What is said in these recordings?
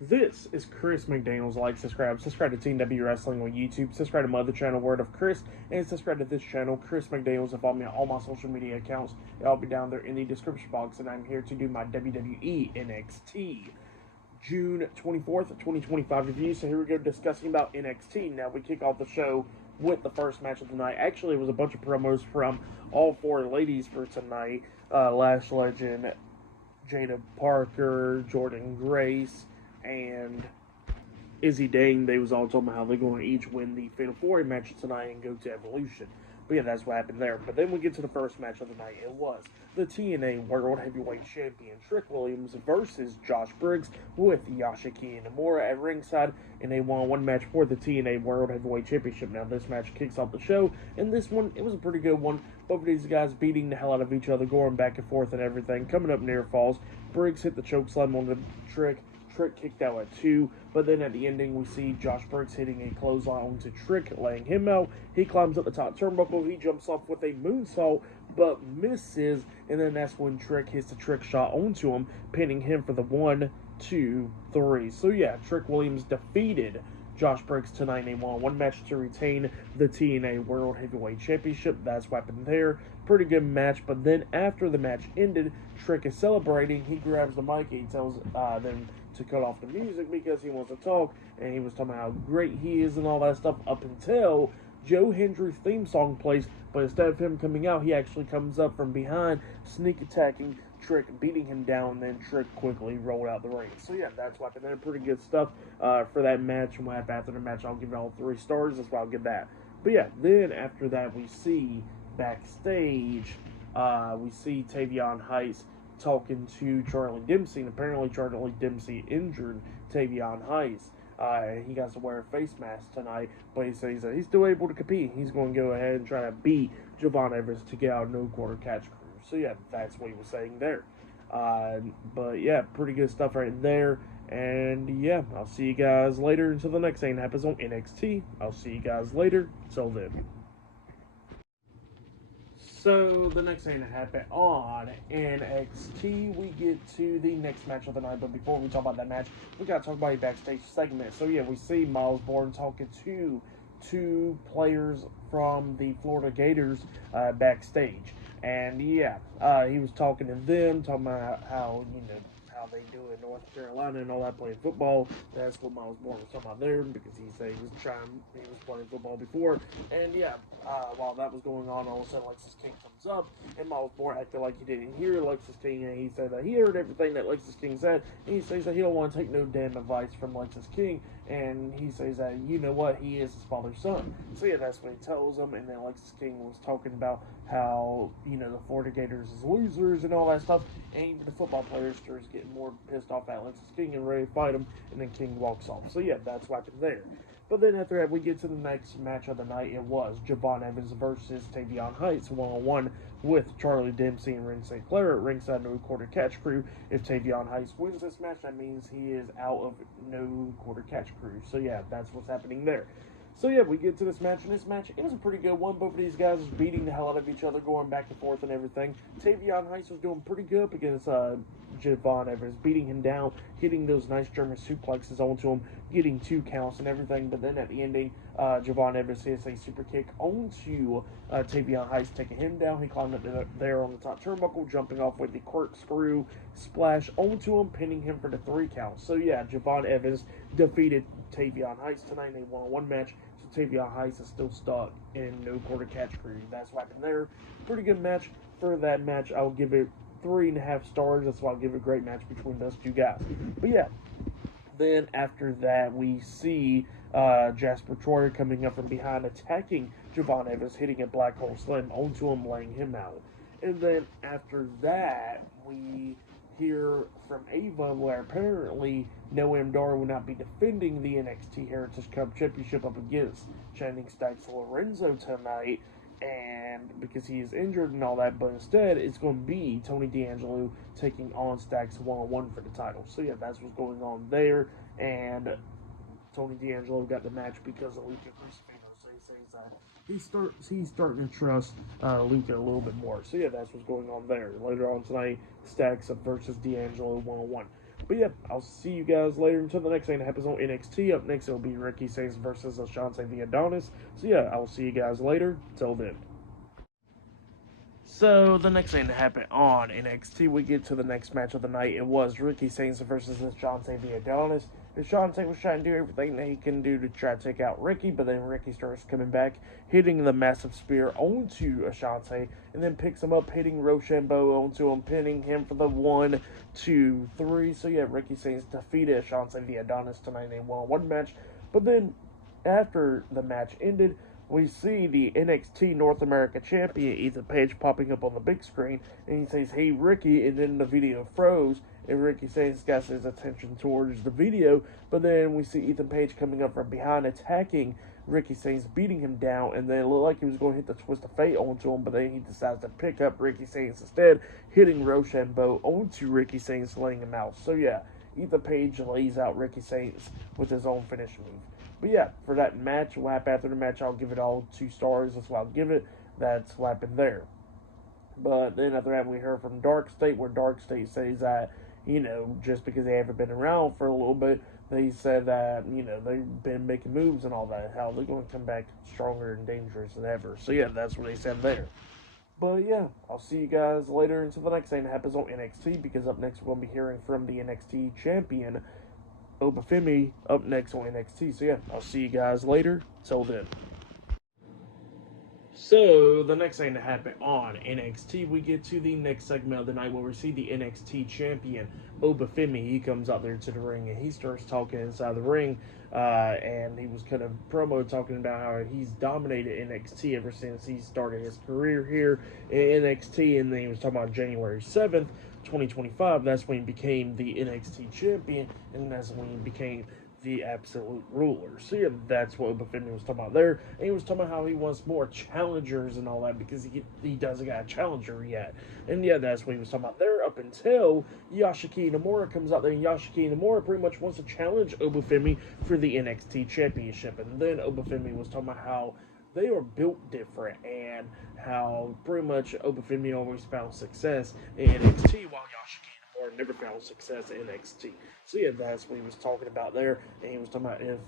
This is Chris McDaniels. Like, subscribe to TNW Wrestling on YouTube, subscribe to my other channel, Word of Chris, and subscribe to this channel, Chris McDaniels, and follow me on all my social media accounts. It'll all be down there in the description box, and I'm here to do my WWE NXT June 24th, 2025 review. So here we go, discussing about NXT. Now, we kick off the show with the first match of the night. Actually, it was a bunch of promos from all four ladies for tonight. Lash Legend, Jada Parker, Jordan Grace, and Izzy Dane. They was all talking about how they're going to each win the Fatal 4 match tonight and go to Evolution. But yeah, that's what happened there. But then we get to the first match of the night. It was the TNA World Heavyweight Champion Trick Williams versus Josh Briggs with Yoshiki Inamura at ringside in a one-on-one match for the TNA World Heavyweight Championship. Now, this match kicks off the show, and this one, it was a pretty good one. Both of these guys beating the hell out of each other, going back and forth and everything. Coming up near falls, Briggs hit the chokeslam on the Trick. Trick kicked out at 2, but then at the ending we see Josh Briggs hitting a clothesline onto Trick, laying him out. He climbs up the top turnbuckle, he jumps off with a moonsault, but misses, and then that's when Trick hits the trick shot onto him, pinning him for the 1, 2, 3. So yeah, Trick Williams defeated Josh Briggs tonight in a one-on-one match to retain the TNA World Heavyweight Championship. That's what happened there. Pretty good match, but then after the match ended, Trick is celebrating. He grabs the mic and he tells them to cut off the music because he wants to talk, and he was talking about how great he is and all that stuff up until Joe Hendry's theme song plays, but instead of him coming out, he actually comes up from behind, sneak attacking Trick, beating him down, and then Trick quickly rolled out the ring. So yeah, that's what happened. Pretty good stuff for that match. And what happened after the match, I'll give it all 3 stars. That's why I'll give that. But yeah, then after that, we see backstage, we see Tavion Heights talking to Charlie Dempsey, and apparently Charlie Dempsey injured Tavion Heights. He got to wear a face mask tonight, but he says that he's still able to compete. He's going to go ahead and try to beat Javon Evans to get out no quarter catch crew. So yeah, that's what he was saying there. But yeah, pretty good stuff right there. And yeah, I'll see you guys later until the next thing happens on NXT. I'll see you guys later. Till then. So the next thing that happened on NXT, we get to the next match of the night. But before we talk about that match, we gotta talk about a backstage segment. So yeah, we see Miles Bourne talking to 2 players from the Florida Gators backstage, and yeah, he was talking to them, talking about how how they do in North Carolina and all that, playing football. That's what Miles Bourne was talking about there, because he said he was playing football before. And yeah, while that was going on, all of a sudden Lexus King comes up, and Miles Bourne acted like he didn't hear Lexus King, and he said that he heard everything that Lexus King said, and he says that he don't want to take no damn advice from Lexus King, and he says that, you know what, he is his father's son. So yeah, that's what he tells him. And then Lexus King was talking about how, the Florida Gators is losers and all that stuff, and even the football players are getting more pissed off at Lexus King and ready to fight him, and then King walks off. So yeah, that's what happened there. But then after that, we get to the next match of the night. It was Javon Evans versus Tavion Heights, one-on-one with Charlie Dempsey and Ren St. Clair at ringside no quarter catch crew. If Tavion Heights wins this match, that means he is out of no quarter catch crew. So yeah, that's what's happening there. So yeah, we get to this match, and this match, it was a pretty good one. Both of these guys was beating the hell out of each other, going back and forth and everything. Tavion Heights was doing pretty good against Javon Evans, beating him down, hitting those nice German suplexes onto him, getting 2 counts and everything. But then at the ending, Javon Evans hits a super kick onto Tavion Heights, taking him down. He climbed up there on the top turnbuckle, jumping off with the corkscrew splash onto him, pinning him for the 3 counts. So yeah, Javon Evans defeated Tavion Heights tonight in a one-on-one match. So Tavion Heights is still stuck in no quarter catch crew. That's what happened there. Pretty good match. For that match, I'll give it 3.5 stars. That's why I'll give it a great match between those 2 guys. But yeah, then after that, we see Jasper Troyer coming up from behind, attacking Javon Evans, hitting a black hole slam onto him, laying him out. And then after that, we hear from Ava where apparently Noam Dar will not be defending the NXT Heritage Cup Championship up against Channing Stacks Lorenzo tonight, and because he is injured and all that, but instead it's going to be Tony D'Angelo taking on Stacks one-on-one for the title. So yeah, that's what's going on there, and Tony D'Angelo got the match because of Lucha Crucifino. So he says that he's starting to trust Lucha a little bit more. So yeah, that's what's going on there. Later on tonight, Stacks versus D'Angelo one-on-one. But yeah, I'll see you guys later. Until the next thing that happens on NXT. Up next, it'll be Ricky Sayers versus Ashante the Adonis. So yeah, I'll see you guys later. Till then. So the next thing that happened on NXT, we get to the next match of the night. It was Ricky Sayers versus Ashante the Adonis. Ashante was trying to do everything that he can do to try to take out Ricky, but then Ricky starts coming back, hitting the massive spear onto Ashante, and then picks him up, hitting Rochambeau onto him, pinning him for the 1, 2, 3. So yeah, Ricky Sayers defeated Ashante the Adonis tonight in a 1-on-1 match. But then after the match ended, we see the NXT North America champion Ethan Page popping up on the big screen, and he says, "Hey Ricky," and then the video froze, and Ricky Sayers got his attention towards the video, but then we see Ethan Page coming up from behind, attacking Ricky Sayers, beating him down, and then it looked like he was going to hit the Twist of Fate onto him, but then he decides to pick up Ricky Sayers instead, hitting Rochambeau onto Ricky Sayers, laying him out. So yeah, Ethan Page lays out Ricky Sayers with his own finish move. But yeah, for that match, what happened after the match, I'll give it all 2 stars. That's what I'll give it. That's what happened there. But then after that, we heard from Dark State, where Dark State says that, just because they haven't been around for a little bit, they said that, they've been making moves and all that. How they're going to come back stronger and dangerous than ever. So yeah, that's what they said there. But yeah, I'll see you guys later until the next thing that happens on NXT, because up next we're going to be hearing from the NXT champion, Femi, up next on NXT. So yeah, I'll see you guys later. Till then. So the next thing to happen on NXT, we get to the next segment of the night where we see the NXT champion Femi. He comes out there to the ring and he starts talking inside the ring, and he was kind of promo talking about how he's dominated NXT ever since he started his career here in NXT, and then he was talking about January 7th, 2025. That's when he became the NXT champion, and that's when he became the absolute ruler. So yeah, that's what Femi was talking about there. And he was talking about how he wants more challengers and all that, because he doesn't got a challenger yet. And yeah, that's what he was talking about there, up until Yoshiki Inamura comes out there, and Yoshiki Inamura pretty much wants to challenge Femi for the NXT championship. And then Femi was talking about how they are built different, and how pretty much Femi always found success in NXT, while Yoshiki Inamura never found success in NXT. So yeah, that's what he was talking about there, and he was talking about if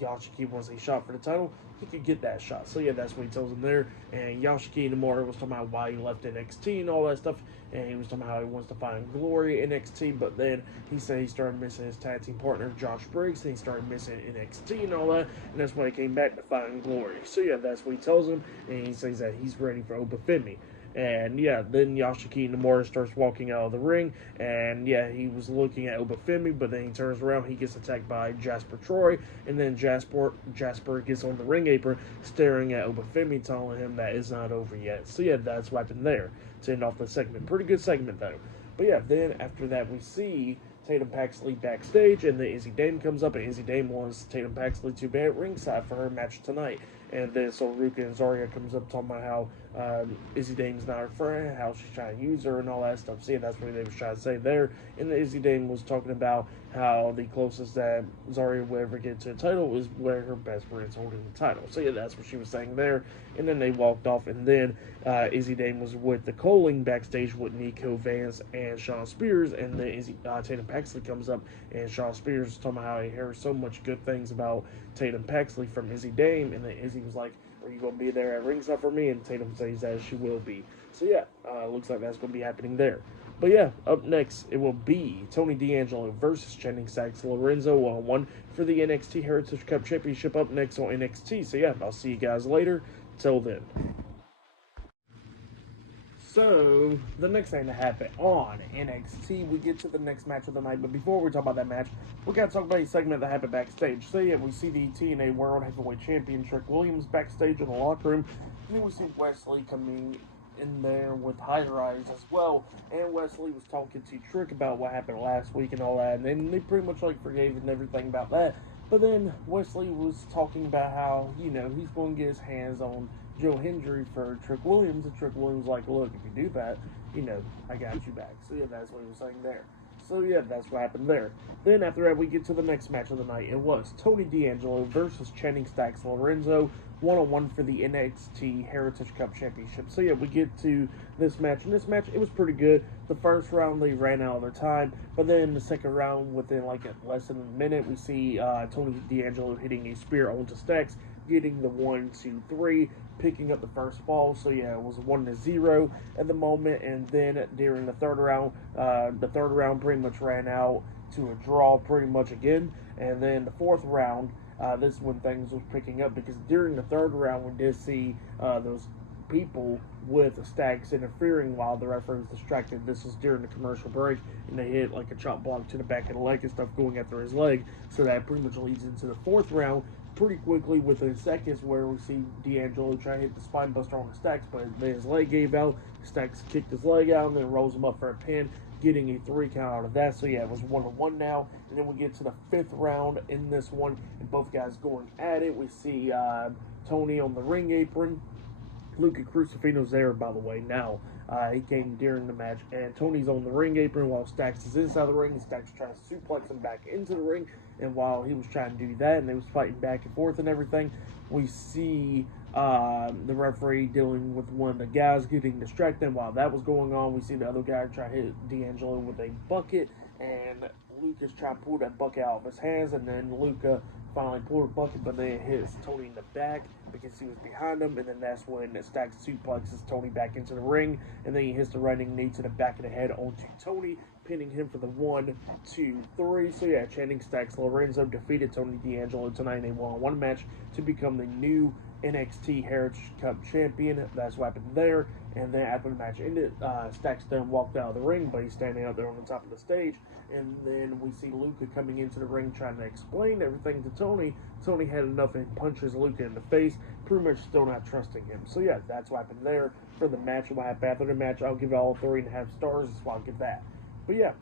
Yoshiki wants a shot for the title, he could get that shot. So yeah, that's what he tells him there, and Yoshiki Inamura was talking about why he left NXT and all that stuff, and he was talking about how he wants to find glory in NXT, but then he said he started missing his tag team partner, Josh Briggs, and he started missing NXT and all that, and that's when he came back to find glory. So yeah, that's what he tells him, and he says that he's ready for Femi. And yeah, then Yoshiki Inamura starts walking out of the ring, and yeah, he was looking at Femi, but then he turns around, he gets attacked by Jasper Troy, and then Jasper gets on the ring apron, staring at Femi, telling him that it's not over yet. So yeah, that's what happened there to end off the segment. Pretty good segment though. But yeah, then after that we see Tatum Paxley backstage, and then Izzy Dame comes up, and Izzy Dame wants Tatum Paxley to be at ringside for her match tonight. And then so Ruka and Zarya comes up talking about how Izzy Dame's not her friend, how she's trying to use her and all that stuff. See, that's what they was trying to say there. And then Izzy Dame was talking about how the closest that Zarya would ever get to a title is where her best friend's holding the title. So yeah, that's what she was saying there. And then they walked off, and then Izzy Dame was with the Coling backstage with Nico Vance and Shawn Spears, and then Tatum Paxley comes up, and Shawn Spears was talking about how he heard so much good things about Tatum Paxley from Izzy Dame, and then Izzy was like, "Are you going to be there at ringside for me?" And Tatum says that she will be. So yeah, looks like that's going to be happening there. But yeah, up next, it will be Tony D'Angelo versus Channing Sachs Lorenzo 1-on-1 for the NXT Heritage Cup Championship up next on NXT. So yeah, I'll see you guys later. Till then. So, the next thing to happen on NXT, we get to the next match of the night. But before we talk about that match, we got to talk about a segment that happened backstage. So, yeah, we see the TNA World Heavyweight Champion Trick Williams backstage in the locker room. And then we see Wesley coming in there with High Rise as well. And Wesley was talking to Trick about what happened last week and all that. And then they pretty much forgave and everything about that. But then Wesley was talking about how, he's going to get his hands on Joe Hendry for Trick Williams, and Trick Williams like, look, if you do that, I got you back. So yeah, that's what he was saying there. So yeah, that's what happened there. Then after that, we get to the next match of the night. It was Tony D'Angelo versus Channing Stacks Lorenzo, one-on-one for the NXT Heritage Cup Championship. So yeah, we get to this match. In this match, it was pretty good. The first round, they ran out of their time. But then the second round, within like less than a minute, we see Tony D'Angelo hitting a spear onto Stacks, getting the 1, 2, 3, picking up the first fall. So yeah, it was 1-0 at the moment. And then during the third round pretty much ran out to a draw pretty much again. And then the fourth round, this is when things was picking up, because during the third round we did see those people with Stacks interfering while the referee was distracted. This was during the commercial break, and they hit like a chop block to the back of the leg and stuff going after his leg. So that pretty much leads into the fourth round pretty quickly within seconds, where we see D'Angelo try to hit the spine buster on the Stacks, but then his leg gave out. Stacks kicked his leg out and then rolls him up for a pin, getting a 3 count out of that. So yeah, it was 1-1 now. And then we get to the fifth round in this one, and both guys going at it. We see Tony on the ring apron. Luca Crucifino's there, by the way, now. He came during the match, and Tony's on the ring apron while Stacks is inside the ring. Stacks trying to suplex him back into the ring, and while he was trying to do that, and they was fighting back and forth and everything, we see the referee dealing with one of the guys getting distracted. And while that was going on, we see the other guy try to hit D'Angelo with a bucket, and Luca's trying to pull that bucket out of his hands, and then Luca finally pulled a bucket, but then it hits Tony in the back because he was behind him, and then that's when Stacks suplexes Tony back into the ring, and then he hits the running knee to the back of the head onto Tony, pinning him for the 1, 2, 3. So yeah, Channing Stacks Lorenzo defeated Tony D'Angelo tonight in a one-on-one match to become the new NXT Heritage Cup champion. That's what happened there. And then after the match ended, Stacks then walked out of the ring, but he's standing out there on the top of the stage. And then we see Luca coming into the ring trying to explain everything to Tony. Tony had enough and punches Luca in the face, pretty much still not trusting him. So yeah, that's what happened there for the match. What happened after the match, I'll give it all 3.5 stars. That's why I'll give that. But yeah,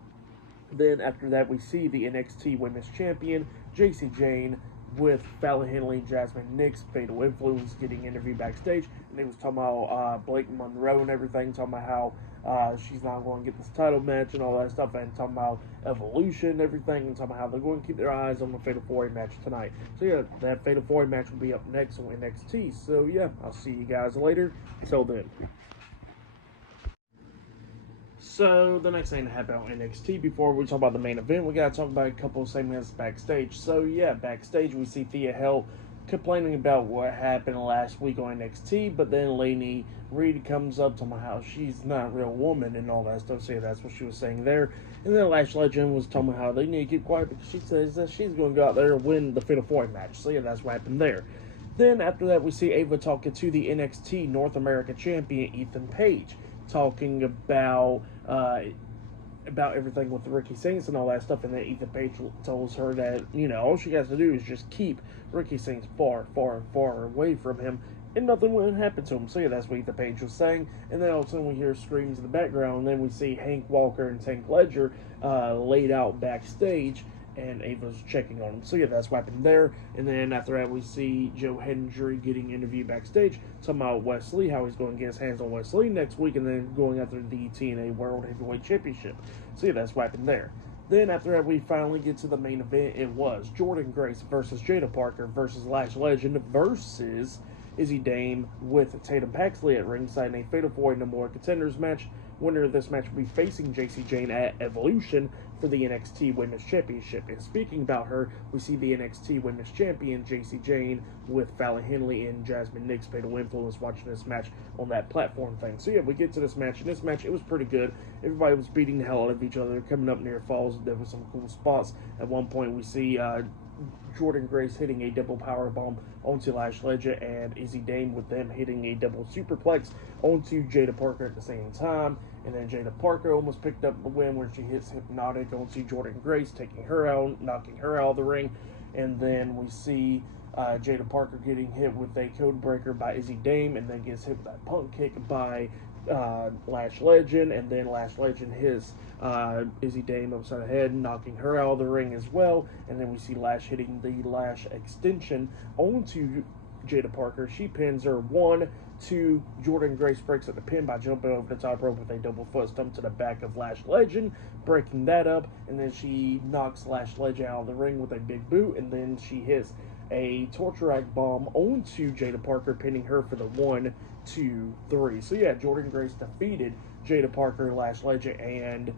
then after that, we see the NXT Women's Champion, Jacy Jayne, with Fallon Henley and Jasmine Nix, Fatal Influence, getting interviewed backstage. And they was talking about Blake Monroe and everything, talking about how she's not going to get this title match and all that stuff, and talking about Evolution and everything, and talking about how they're going to keep their eyes on the Fatal 4-Way match tonight. So yeah, that Fatal 4-Way match will be up next on NXT. So yeah, I'll see you guys later. Until then. So, the next thing that happened on NXT, before we talk about the main event, we got to talk about a couple of segments backstage. So, yeah, backstage we see Thea Hale complaining about what happened last week on NXT, but then Lainey Reed comes up to my house. She's not a real woman and all that stuff, so yeah, that's what she was saying there. And then Lash Legend was telling me how they need to keep quiet because she says that she's going to go out there and win the Fatal 4-Way match. So, yeah, that's what happened there. Then, after that, we see Ava talking to the NXT North America Champion, Ethan Page, talking about everything with Ricky Saints and all that stuff, and then Ethan Page tells her that, you know, all she has to do is just keep Ricky Saints far, far, far away from him, and nothing will happen to him. So yeah, that's what Ethan Page was saying. And then all of a sudden we hear screams in the background, and then we see Hank Walker and Tank Ledger laid out backstage, and Ava's checking on him. So yeah, that's what happened there. And then after that, we see Joe Hendry getting interviewed backstage, talking about Wesley, how he's going to get his hands on Wesley next week, and then going after the TNA World Heavyweight Championship. So yeah, that's what happened there. Then after that, we finally get to the main event. It was Jordynne Grace versus Jada Parker versus Lash Legend versus Izzy Dame with Tatum Paxley at ringside in a Fatal 4-Way No More Contenders match. Winner of this match will be facing Jacy Jayne at Evolution for the NXT Women's Championship. And speaking about her, we see the NXT Women's Champion, Jacy Jayne, with Fallon Henley and Jasmine Nix, Fatal Influence, watching this match on that platform thing. So yeah, we get to this match. In this match, it was pretty good. Everybody was beating the hell out of each other, coming up near falls. There was some cool spots. At one point, we see Jordynne Grace hitting a double powerbomb onto Lash Legend, and Izzy Dame with them hitting a double superplex onto Jada Parker at the same time. And then Jada Parker almost picked up the win where she hits Hypnotic onto Jordynne Grace, taking her out, knocking her out of the ring. And then we see Jada Parker getting hit with a code breaker by Izzy Dame, and then gets hit with that punk kick by Lash Legend, and then Lash Legend hits Izzy Dame upside the head, knocking her out of the ring as well. And then we see Lash hitting the Lash extension onto Jada Parker. She pins her 1, 2. Jordan Grace breaks up the pin by jumping over the top rope with a double foot stomp to the back of Lash Legend, breaking that up, and then she knocks Lash Legend out of the ring with a big boot, and then she hits a torture rack bomb onto Jada Parker, pinning her for the 1, 2, 3. So yeah, Jordan Grace defeated Jada Parker, Lash Legend, and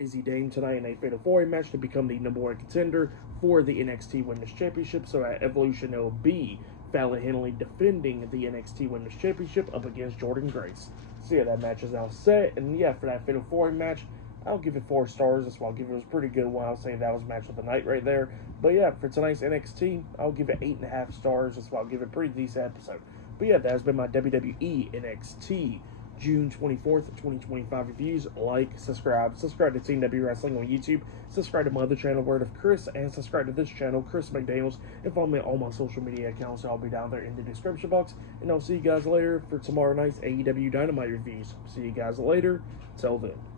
Izzy Dame tonight in a Fatal 4-Way match to become the #1 contender for the NXT Women's Championship. So at Evolution, it'll be Fallon Henley defending the NXT Women's Championship up against Jordan Grace. So yeah, that match is now set. And yeah, for that Fatal 4-Way match, I'll give it 4 stars. That's why I'll give it. It was a pretty good one. I'll say that was match of the night right there. But yeah, for tonight's NXT, I'll give it 8.5 stars. That's why I'll give it a pretty decent episode. But yeah, that has been my WWE NXT June 24th, 2025 reviews. Like, subscribe to Team W Wrestling on YouTube, subscribe to my other channel, Word of Chris, and subscribe to this channel, Chris McDaniels, and follow me on all my social media accounts. I'll be down there in the description box, and I'll see you guys later for tomorrow night's AEW Dynamite reviews. See you guys later. Till then.